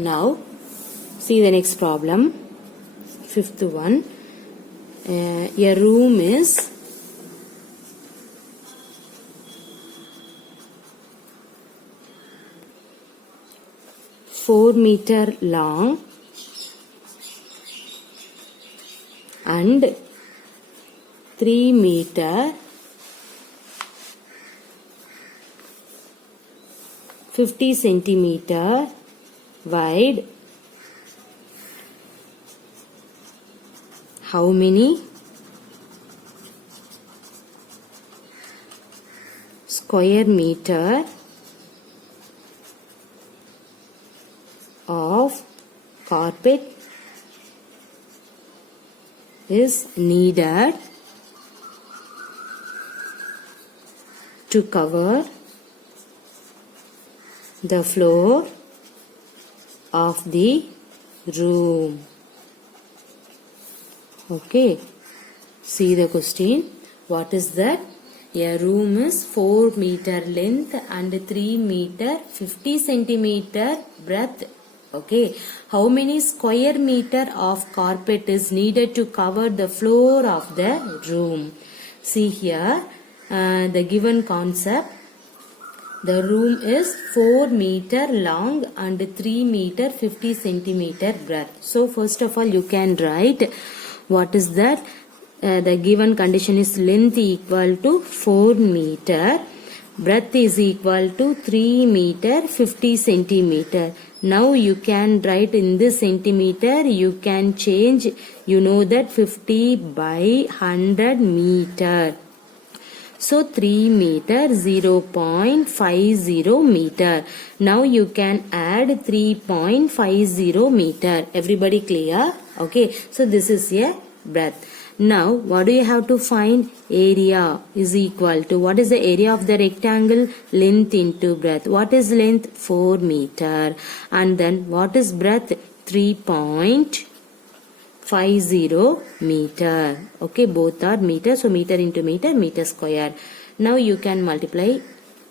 Now see the next problem. Fifth one. A room is 4 meter long and 3 meter 50 centimeter wide. How many square meter of carpet is needed to cover the floor of the room? Okay, see the question. What is that? A room is 4 meter length and 3 meter 50 centimeter breadth. Okay, how many square meter of carpet is needed to cover the floor of the room? See here, the given concept. The room is 4 meter long and 3 meter 50 centimeter breadth. So first of all you can write what is that. The given condition is length equal to 4 meter, breadth is equal to 3 meter 50 centimeter. Now you can write in this centimeter, you can change, you know that 50 by 100 meter. So 3 meter 0.50 meter. Now you can add 3.50 meter. Everybody clear? Okay. So this is a breadth. Now what do you have to find? Area is equal to, what is the area of the rectangle? Length into breadth. What is length? 4 meter. And then what is breadth? 3.50 meter. Okay, both are meter. So meter into meter, meter square. Now you can multiply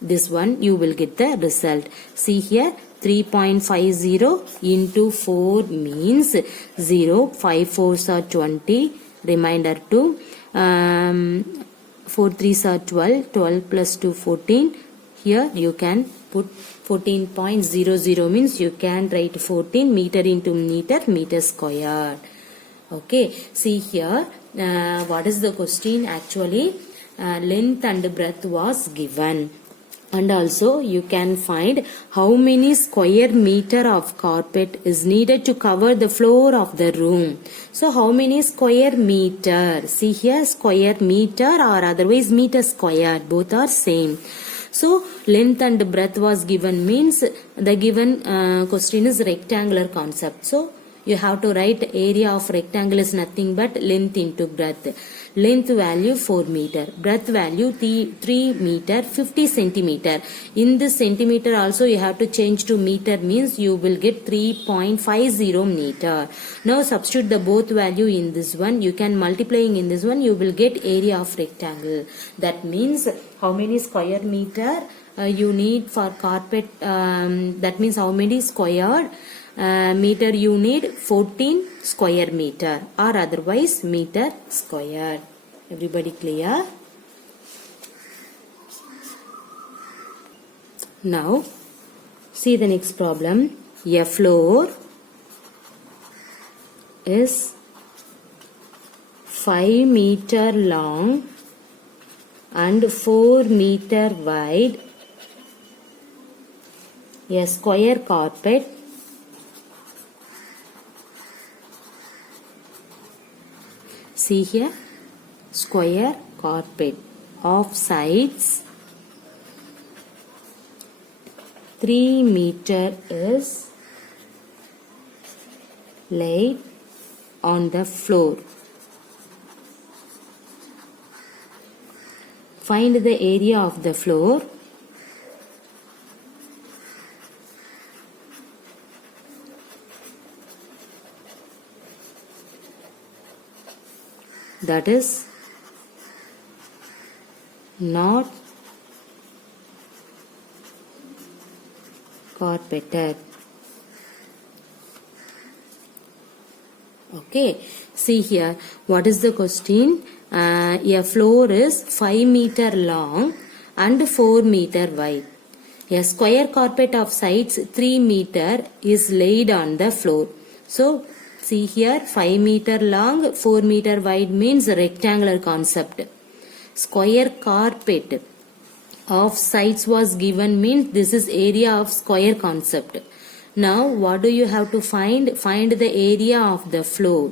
this one, you will get the result. See here, 3.50 into 4 means 0. 5 4s are 20. Remainder 2. 4 3s are 12. 12 plus 2 14. Here you can put 14.00 means you can write 14 meter into meter, meter square. Okay, see here, what is the question? Actually, length and breadth was given. And also you can find how many square meter of carpet is needed to cover the floor of the room. So how many square meter? See here, square meter or otherwise meter square, both are same. So length and breadth was given means the given question is rectangular concept. So you have to write area of rectangle is nothing but length into breadth. Length value 4 meter, breadth value 3 meter 50 centimeter. In this centimeter also you have to change to meter means you will get 3.50 meter. Now substitute the both value in this one. You can multiplying in this one, you will get area of rectangle. That means how many square meter you need for carpet, that means how many square meter you need? 14 square meter or otherwise meter square. Everybody clear? Now see the next problem. A floor is 5 meter long and 4 meter wide. A square carpet see here, square carpet of sides 3 meter is laid on the floor. Find the area of the floor. That is not carpeted. Okay, see here, what is the question? A floor is 5 meter long and 4 meter wide. A square carpet of sides 3 meter is laid on the floor. So, see here, 5 meter long, 4 meter wide means rectangular concept. Square carpet of sides was given means this is area of square concept. Now what do you have to find? Find the area of the floor.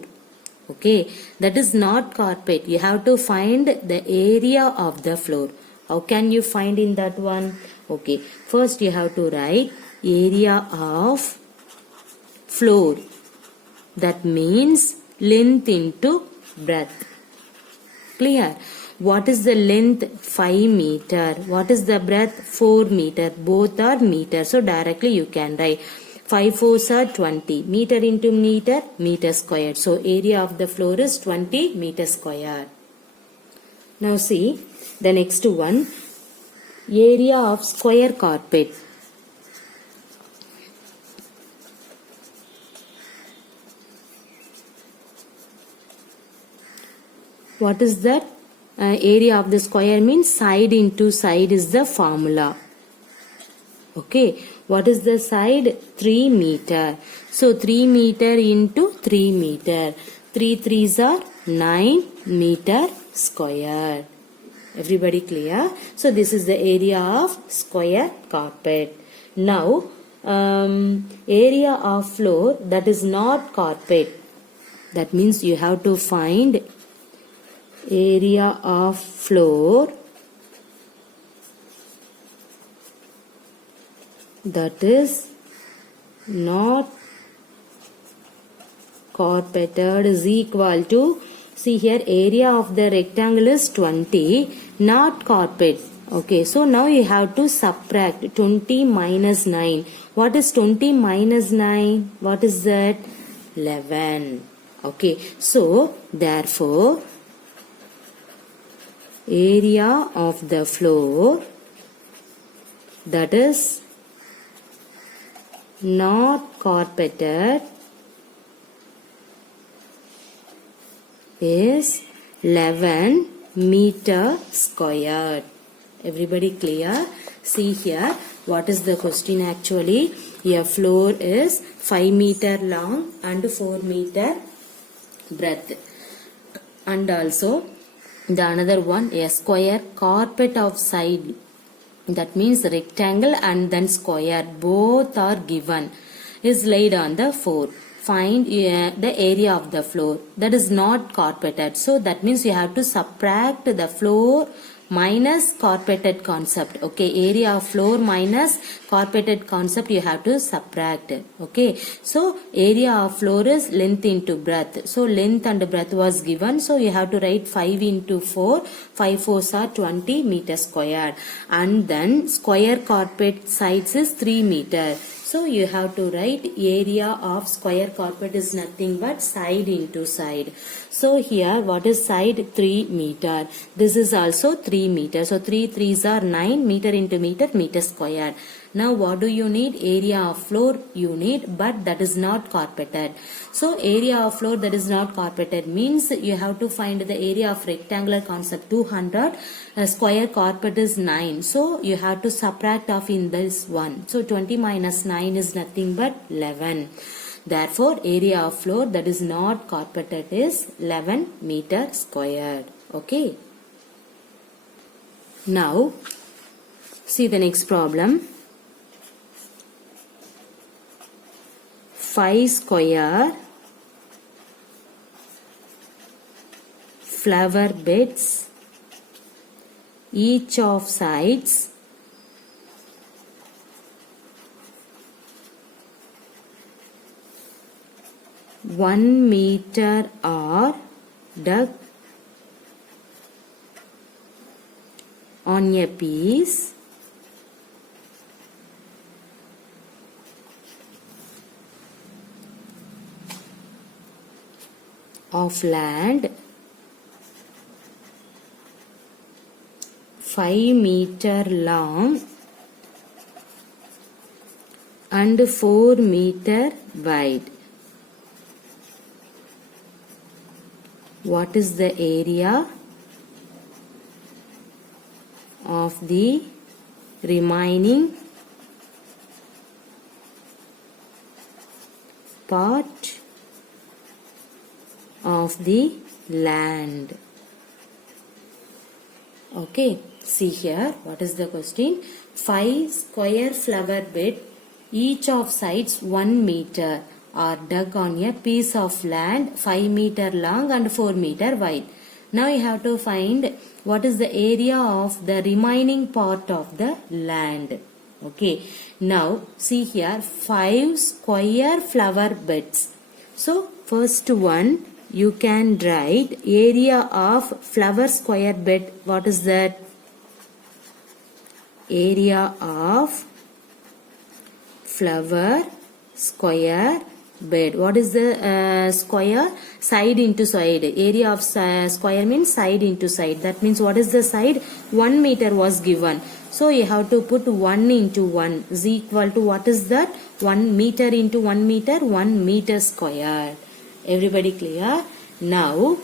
Okay, that is not carpet. You have to find the area of the floor. How can you find in that one? Okay, first you have to write area of floor. That means length into breadth. Clear? What is the length? 5 meter. What is the breadth? 4 meter. Both are meter. So directly you can write 5 4s are 20. Meter into meter, meter squared. So area of the floor is 20 meter square. Now see the next one. Area of square carpet. What is that? Area of the square means side into side is the formula. Okay, what is the side? 3 meter. So 3 meter into 3 meter. 3 3s are 9 meter square. Everybody clear? So this is the area of square carpet. Now area of floor that is not carpet. That means you have to find area of floor that is not carpeted is equal to, see here, area of the rectangle is 20, not carpet. Okay, so now you have to subtract 20 minus 9. What is 20 minus 9? What is that? 11. Okay, so therefore area of the floor that is not carpeted is 11 meter squared. Everybody clear? See here, what is the question actually? A floor is 5 meter long and 4 meter breadth. And also the another one, a square carpet of side. That means rectangle and then square. Both are given. Is laid on the floor. Find the area of the floor. That is not carpeted. So that means you have to subtract the floor minus carpeted concept. Okay, area of floor minus carpeted concept you have to subtract. Okay, so area of floor is length into breadth. So length and breadth was given. So you have to write 5 into 4. 5 4s are 20 meter square. And then square carpet sides is 3 meter. So you have to write area of square carpet is nothing but side into side. So here what is side? 3 meter. This is also 3 meter. So 3 3s are 9 meter into meter, meter square. Now what do you need? Area of floor you need, but that is not carpeted. So area of floor that is not carpeted means you have to find the area of rectangular concept 200. Square carpet is 9. So you have to subtract off in this one. So 20 minus 9 is nothing but 11. Therefore area of floor that is not carpeted is 11 meter squared. Okay. Now see the next problem. 5 square flower beds, each of sides 1 meter are dug on a piece of land 5 meter long and 4 meter wide. what is the area of the remaining part of the land. Okay, see here, what is the question? 5 square flower bed, each of sides 1 meter, are dug on a piece of land 5 meter long and 4 meter wide. Now you have to find what is the area of the remaining part of the land. Okay, now see here, 5 square flower beds. So first one, you can write area of flower square bed. What is that? Area of flower square bed. What is the square? Side into side. Area of square means side into side. That means what is the side? 1 meter was given. So you have to put 1 into 1 is equal to what is that? 1 meter into 1 meter, 1 meter square. Everybody clear? Now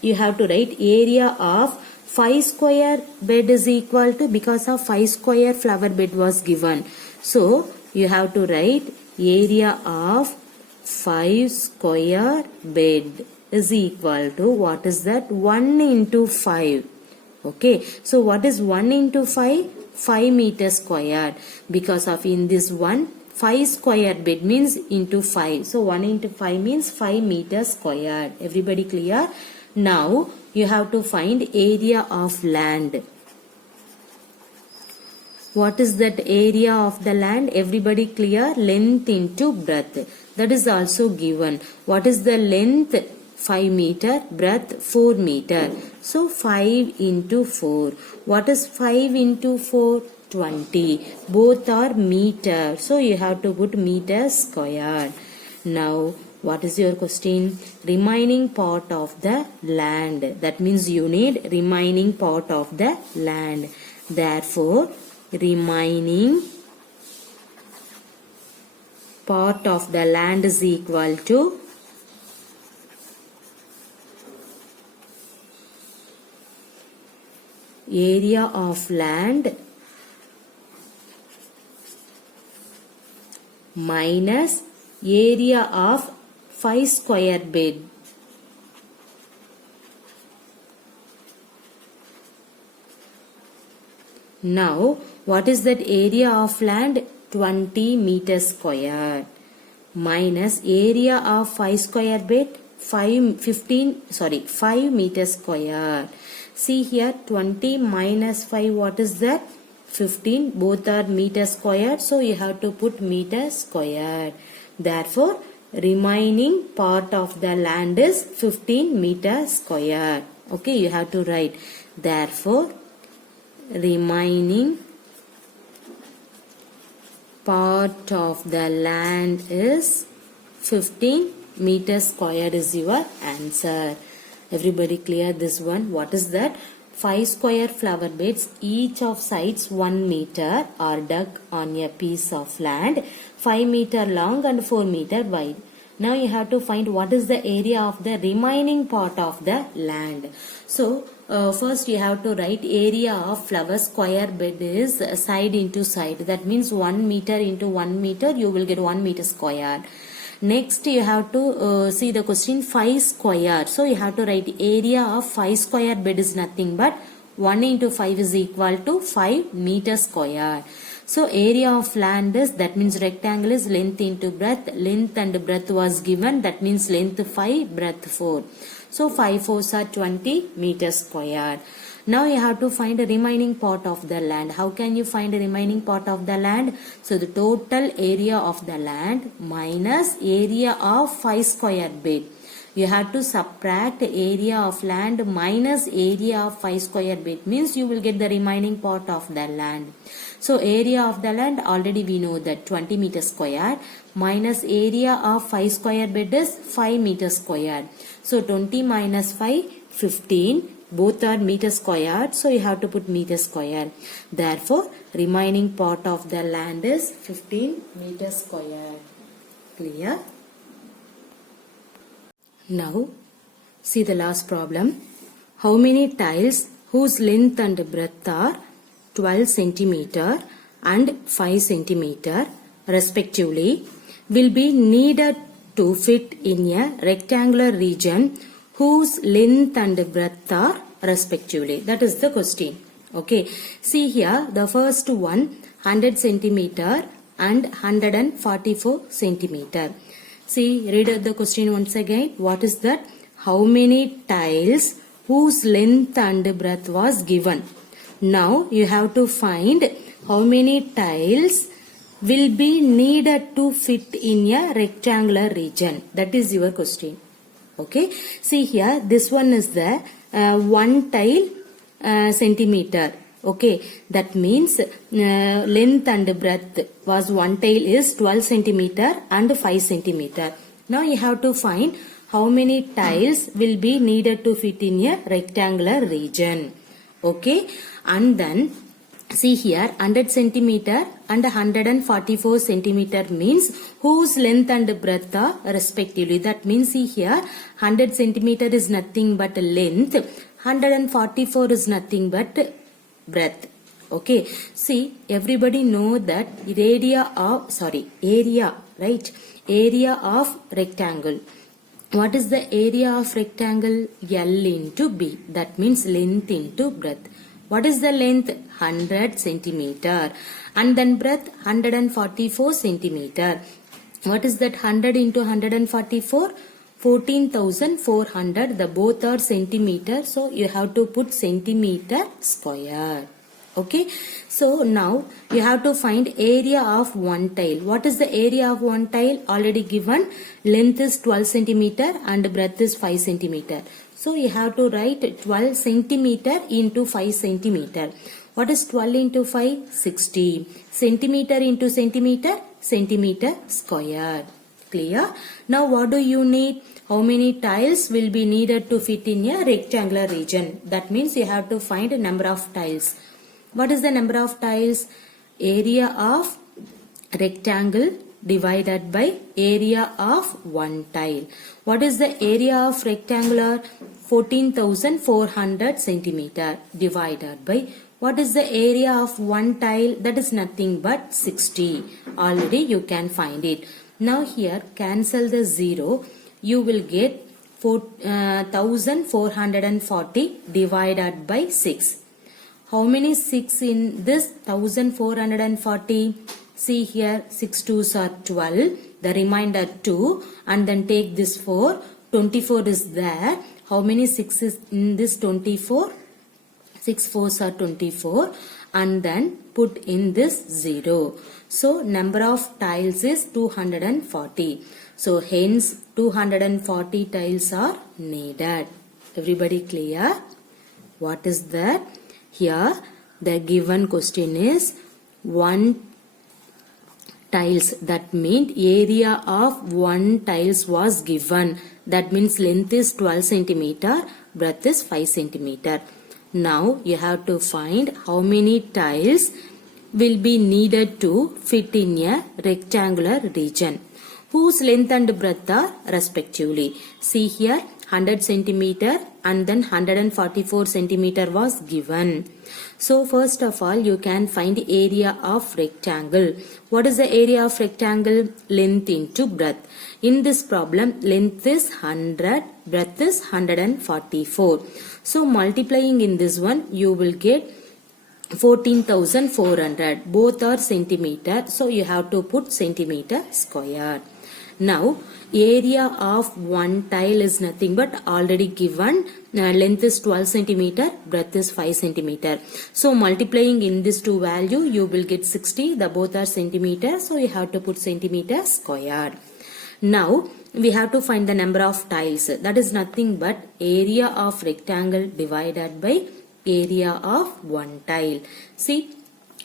you have to write area of 5 square bed is equal to, because of 5 square flower bed was given. So you have to write area of 5 square bed is equal to, what is that? 1 into 5. Okay, so what is 1 into 5? 5 meter squared. Because of in this one, 5 square bed means into 5. So 1 into 5 means 5 meters squared. Everybody clear? Now you have to find area of land. What is that area of the land? Everybody clear? Length into breadth. That is also given. What is the length? 5 meter. Breadth 4 meter. So 5 into 4. What is 5 into 4? 20. Both are meter. So you have to put meter squared. Now what is your question? Remaining part of the land. That means you need remaining part of the land. Therefore, remaining part of the land is equal to area of land minus area of 5 square bed. Now what is that area of land? 20 meters square minus area of 5 square bed 5 meters square. See here, 20 minus 5, what is that? 15. Both are meter squared, so you have to put meter squared. Therefore remaining part of the land is 15 meter squared. Okay, you have to write, therefore remaining part of the land is 15 meters squared is your answer. Everybody clear this one? What is that? 5 square flower beds, each of sides 1 meter, are dug on a piece of land 5 meter long and 4 meter wide. Now you have to find what is the area of the remaining part of the land. So first you have to write area of flower square bed is side into side. That means 1 meter into 1 meter, you will get 1 meter square. Next you have to see the question 5 square. So you have to write area of 5 square bed is nothing but 1 into 5 is equal to 5 meter square. So area of land is, that means rectangle is length into breadth. Length and breadth was given, that means length 5, breadth 4. So 5 4s are 20 meters square. Now you have to find the remaining part of the land. How can you find the remaining part of the land? So the total area of the land minus area of 5 square bed. You have to subtract area of land minus area of 5 square bed, means you will get the remaining part of the land. So area of the land already we know that 20 meters square minus area of 5 square bed is 5 meters square. So 20 minus 5, 15. Both are meter squared, so you have to put meter square. Therefore, remaining part of the land is 15 meters square. Clear? Now, See the last problem. How many tiles whose length and breadth are 12 centimeter and 5 centimeter respectively will be needed to fit in a rectangular region whose length and breadth are respectively? That is the question. Okay. See here, the first one 100 centimeter and 144 centimeter. See, read the question once again. What is that? How many tiles whose length and breadth was given? Now you have to find how many tiles will be needed to fit in a rectangular region. That is your question. Okay. See here, this one is the one tile centimeter. Okay, that means length and breadth was one tile is 12 centimeter and 5 centimeter. Now you have to find how many tiles will be needed to fit in a rectangular region. Okay, and then see here 100 centimeter and 144 centimeter means whose length and breadth are respectively. That means see here 100 centimeter is nothing but length, 144 is nothing but breadth. Okay, see, everybody know that area, right? Area of rectangle. What is the area of rectangle? L into B. That means length into breadth. What is the length? 100 centimeter. And then breadth 144 centimeter. What is that 100 into 144? 14,400. The both are centimeter. So you have to put centimeter square. Okay. So now you have to find area of one tile. What is the area of one tile? Already given. Length is 12 centimeter and breadth is 5 centimeter. So you have to write 12 centimeter into 5 centimeter. What is 12 into 5? 60. Centimeter into centimeter? Centimeter square. Clear? Now what do you need? How many tiles will be needed to fit in a rectangular region? That means you have to find a number of tiles. What is the number of tiles? Area of rectangle divided by area of one tile. What is the area of rectangular? 14,400 centimeter divided by what is the area of one tile? That is nothing but 60. Already you can find it. Now here cancel the 0. You will get 1440 divided by 6. How many 6 in this 1440? See here 6 2s are 12. The remainder 2 and then take this 4. 24 is there. How many 6 is in this 24? 6 4s are 24 and then put in this 0. So number of tiles is 240. So hence 240 tiles are needed. Everybody clear? What is that? Here the given question is 1 tiles. That means area of 1 tiles was given. That means length is 12 centimeter, breadth is 5 centimeter. Now you have to find how many tiles will be needed to fit in a rectangular region whose length and breadth are respectively. See here 100 centimeter and then 144 centimeter was given. So first of all you can find area of rectangle. What is the area of rectangle? Length into breadth. In this problem length is 100, breadth is 144. So multiplying in this one you will get 14,400. Both are centimeter. So you have to put centimeter square. Now area of one tile is nothing but already given. Length is 12 centimeter, breadth is 5 centimeter. So multiplying in this two value you will get 60. The both are centimeter. So you have to put centimeter square. Now we have to find the number of tiles. That is nothing but area of rectangle divided by area of one tile. See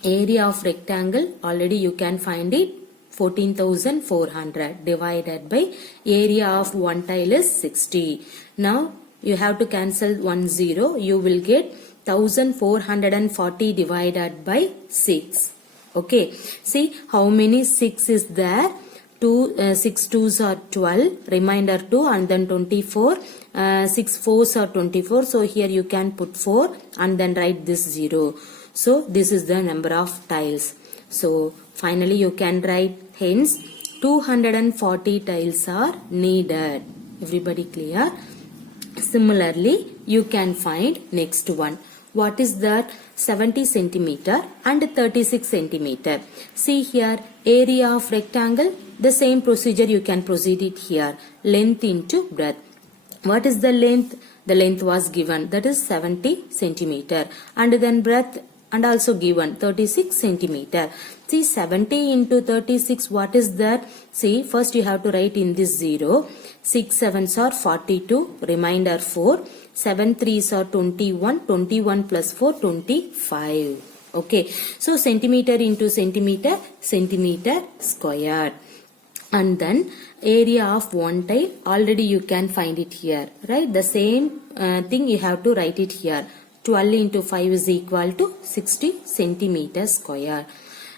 area of rectangle already you can find it. 14,400 divided by area of one tile is 60. Now you have to cancel 1 0. You will get 1440 divided by 6. Okay. See how many 6 is there? 6 2s are 12, remainder 2 and then 24, 6 4s are 24. So here you can put 4 and then write this 0. So this is the number of tiles. So finally you can write hence 240 tiles are needed. Everybody clear? Similarly, you can find next one. What is that? 70 centimeter and 36 centimeter. See here, area of rectangle. The same procedure you can proceed it here. Length into breadth. What is the length? The length was given, that is 70 centimeter. And then breadth and also given 36 centimeter. See 70 into 36, what is that? See, first you have to write in this 0. 6 7s are 42, remainder 4. 7 3s are 21, 21 plus 4, 25. Okay, so centimeter into centimeter, centimeter square. And then area of one tile, already you can find it here, right? The same thing you have to write it here. 12 into 5 is equal to 60 centimeter square.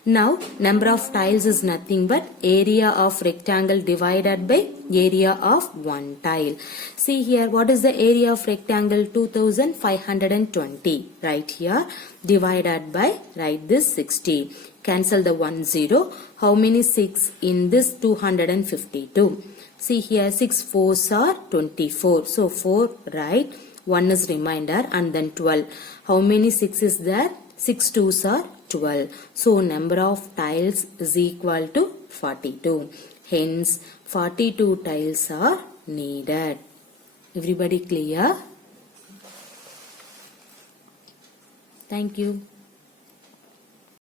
Now, number of tiles is nothing but area of rectangle divided by area of one tile. See here, what is the area of rectangle? 2520. Right here, divided by, write this 60. Cancel the 1 0. How many 6 in this 252? See here, 6 4s are 24. So 4, right? 1 is remainder and then 12. How many 6 is there? 6 2s are 12. So number of tiles is equal to 42. Hence 42 tiles are needed. Everybody clear? Thank you.